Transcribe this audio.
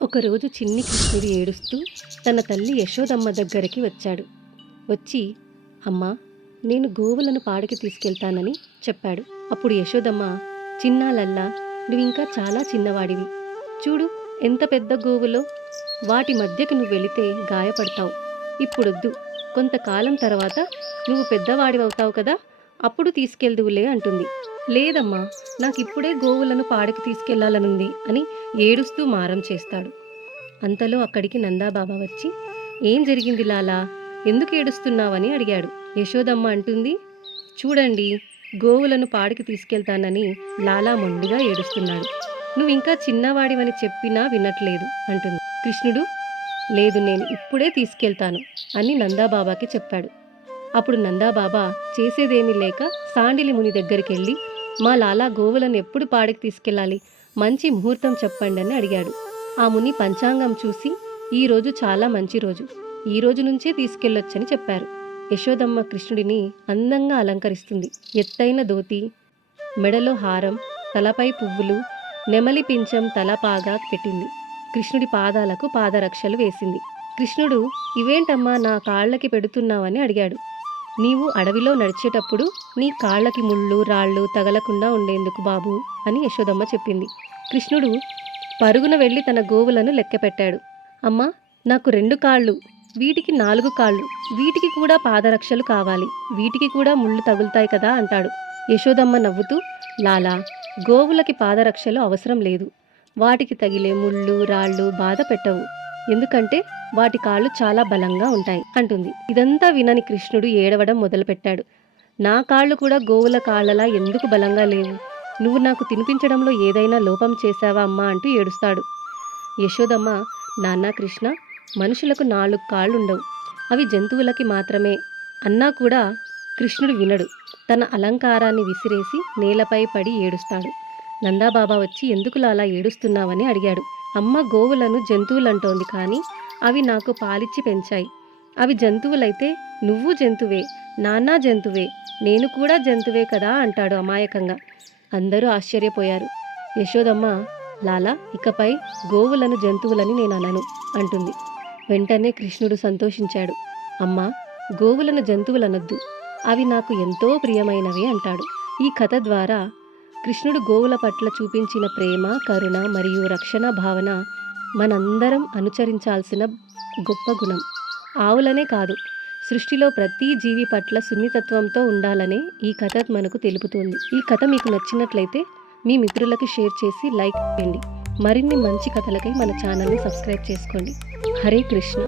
ఒకరోజు చిన్ని కృష్ణుడు ఏడుస్తూ తన తల్లి యశోదమ్మ దగ్గరికి వచ్చాడు. వచ్చి, అమ్మా, నేను గోవులను పాడికి తీసుకెళ్తానని చెప్పాడు. అప్పుడు యశోదమ్మ, చిన్నాలల్లా, నువ్వింకా చాలా చిన్నవాడివి. చూడు, ఎంత పెద్ద గోవులో. వాటి మధ్యకు నువ్వు వెళితే గాయపడతావు. ఇప్పుడొద్దు, కొంతకాలం తర్వాత నువ్వు పెద్దవాడివవుతావు కదా, అప్పుడు తీసుకెళ్దువులే అంటుంది. లేదమ్మా, నాకిప్పుడే గోవులను పాడికి తీసుకెళ్లాలనుంది అని ఏడుస్తూ మారం చేస్తాడు. అంతలో అక్కడికి నందాబాబా వచ్చి, ఏం జరిగింది లాలా, ఎందుకు ఏడుస్తున్నావని అడిగాడు. యశోదమ్మ అంటుంది, చూడండి, గోవులను పాడికి తీసుకెళ్తానని లాలా మొండిగా ఏడుస్తున్నాడు. నువ్వింకా చిన్నవాడివని చెప్పినా వినట్లేదు అంటుంది. కృష్ణుడు, లేదు, నేను ఇప్పుడే తీసుకెళ్తాను అని నందాబాబాకి చెప్పాడు. అప్పుడు నందాబాబా చేసేదేమీ లేక సాండిలి ముని దగ్గరికి వెళ్ళి, మా లాలా గోవులను ఎప్పుడు పాడికి తీసుకెళ్ళాలి, మంచి ముహూర్తం చెప్పండి అని అడిగాడు. ఆ ముని పంచాంగం చూసి, ఈరోజు చాలా మంచి రోజు, ఈ రోజు నుంచే తీసుకెళ్ళొచ్చని చెప్పారు. యశోదమ్మ కృష్ణుడిని అందంగా అలంకరిస్తుంది. ఎత్తైన ధోతి, మెడలో హారం, తలపై పువ్వులు, నెమలి పించం తలపాగా పెట్టింది. కృష్ణుడి పాదాలకు పాదరక్షలు వేసింది. కృష్ణుడు, ఇవేంటమ్మా నా కాళ్ళకి పెడుతున్నావని అడిగాడు. నీవు అడవిలో నడిచేటప్పుడు నీ కాళ్ళకి ముళ్ళు రాళ్ళు తగలకుండా ఉండేందుకు బాబు అని యశోదమ్మ చెప్పింది. కృష్ణుడు పరుగున వెళ్ళి తన గోవులను లెక్క పెట్టాడు. అమ్మా, నాకు 2 కాళ్ళు, వీటికి 4 కాళ్ళు, వీటికి కూడా పాదరక్షలు కావాలి, వీటికి కూడా ముళ్ళు తగులుతాయి కదా అంటాడు. యశోదమ్మ నవ్వుతూ, లాలా, గోవులకి పాదరక్షలు అవసరం లేదు, వాటికి తగిలే ముళ్ళు రాళ్ళు బాధ పెట్టవు, ఎందుకంటే వాటి కాళ్ళు చాలా బలంగా ఉంటాయి అంటుంది. ఇదంతా వినని కృష్ణుడు ఏడవడం మొదలుపెట్టాడు. నా కాళ్ళు కూడా గోవుల కాళ్ళలా ఎందుకు బలంగా లేవు, నువ్వు నాకు తినిపించడంలో ఏదైనా లోపం చేశావా అమ్మా అంటూ ఏడుస్తాడు. యశోదమ్మ, నాన్న కృష్ణ, మనుషులకు 4 కాళ్ళుండవు, అవి జంతువులకి మాత్రమే అన్నా కూడా కృష్ణుడు వినడు. తన అలంకారాన్ని విసిరేసి నేలపై పడి ఏడుస్తాడు. నందాబాబా వచ్చి, ఎందుకు అలా ఏడుస్తున్నావని అడిగాడు. అమ్మ గోవులను జంతువులంటోంది, కానీ అవి నాకు పాలిచ్చి పెంచాయి. అవి జంతువులైతే నువ్వు జంతువే, నాన్న జంతువే, నేను కూడా జంతువే కదా అంటాడు అమాయకంగా. అందరూ ఆశ్చర్యపోయారు. యశోదమ్మ, లాలా, ఇకపై గోవులను జంతువులని నేను అనను అంటుంది. వెంటనే కృష్ణుడు సంతోషించాడు. అమ్మా, గోవులను జంతువులనొద్దు, అవి నాకు ఎంతో ప్రియమైనవి అంటాడు. ఈ కథ ద్వారా కృష్ణుడు గోవుల పట్ల చూపించిన ప్రేమ, కరుణ మరియు రక్షణ భావన మనందరం అనుసరించాల్సిన గొప్ప గుణం. ఆవులనే కాదు, సృష్టిలో ప్రతి జీవి పట్ల సున్నితత్వంతో ఉండాలనే ఈ కథ మనకు తెలుపుతుంది. ఈ కథ మీకు నచ్చినట్లయితే మీ మిత్రులకు షేర్ చేసి లైక్ చేయండి. మరిన్ని మంచి కథలకై మన ఛానల్ని సబ్స్క్రైబ్ చేసుకోండి. హరే కృష్ణ.